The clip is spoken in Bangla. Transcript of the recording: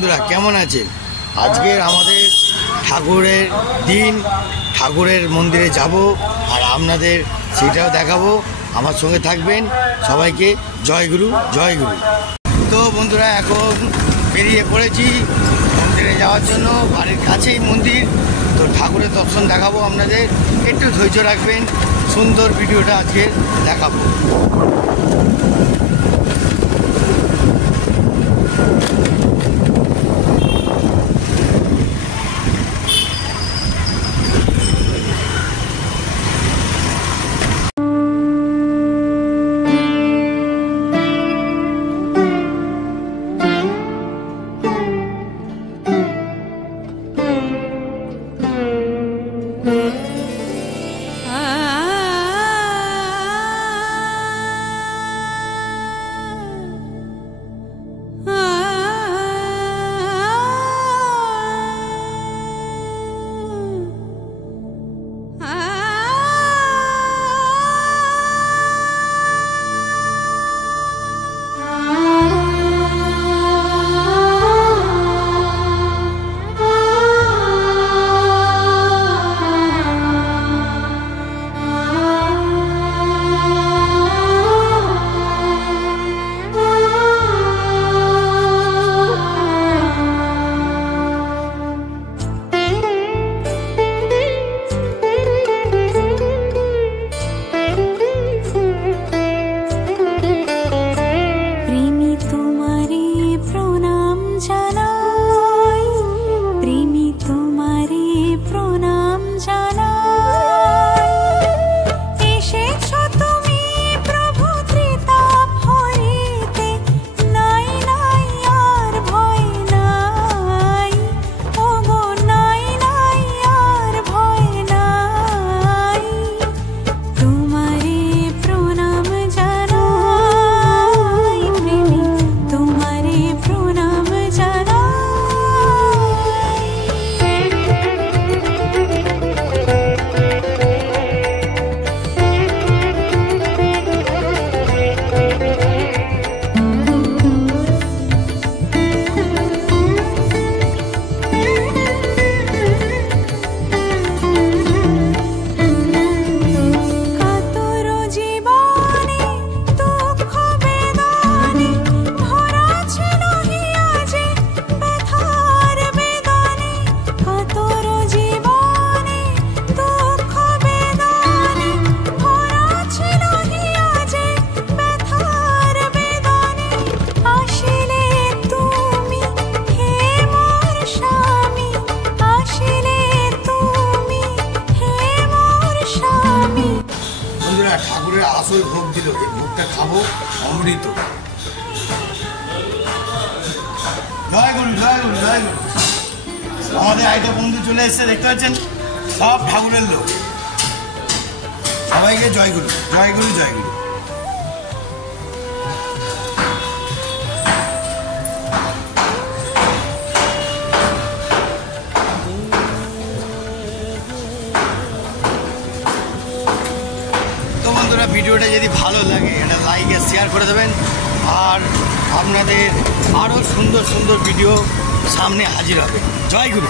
বন্ধুরা কেমন আছেন? আজকের আমাদের ঠাকুরের দিন, ঠাকুরের মন্দিরে যাব আর আপনাদের সেটাও দেখাবো। আমার সঙ্গে থাকবেন। সবাইকে জয়গুরু জয়গুরু। তো বন্ধুরা এখন বেরিয়ে পড়েছি মন্দিরে যাওয়ার জন্য। বাড়ির কাছেই মন্দির, তো ঠাকুরের দর্শন দেখাবো আপনাদের। একটু ধৈর্য রাখবেন, সুন্দর ভিডিওটা আজকে দেখাবো। ঠাকুরের আসল ভোগ দিল, এই ভোগটা খাবো অমৃত। জয় গুরু জয় গুরু জয় গুরু। আমাদের আইটা বন্ধু চলে এসছে, দেখতে পাচ্ছেন সব ঠাকুরের লোক। সবাইকে জয় গুরু জয় গুরু জয় গুরু। ভিডিওটা যদি ভালো লাগে এটা লাইক আর শেয়ার করে দেবেন। আর আপনাদের আরও সুন্দর সুন্দর ভিডিও সামনে হাজির হবে। জয় গুরু।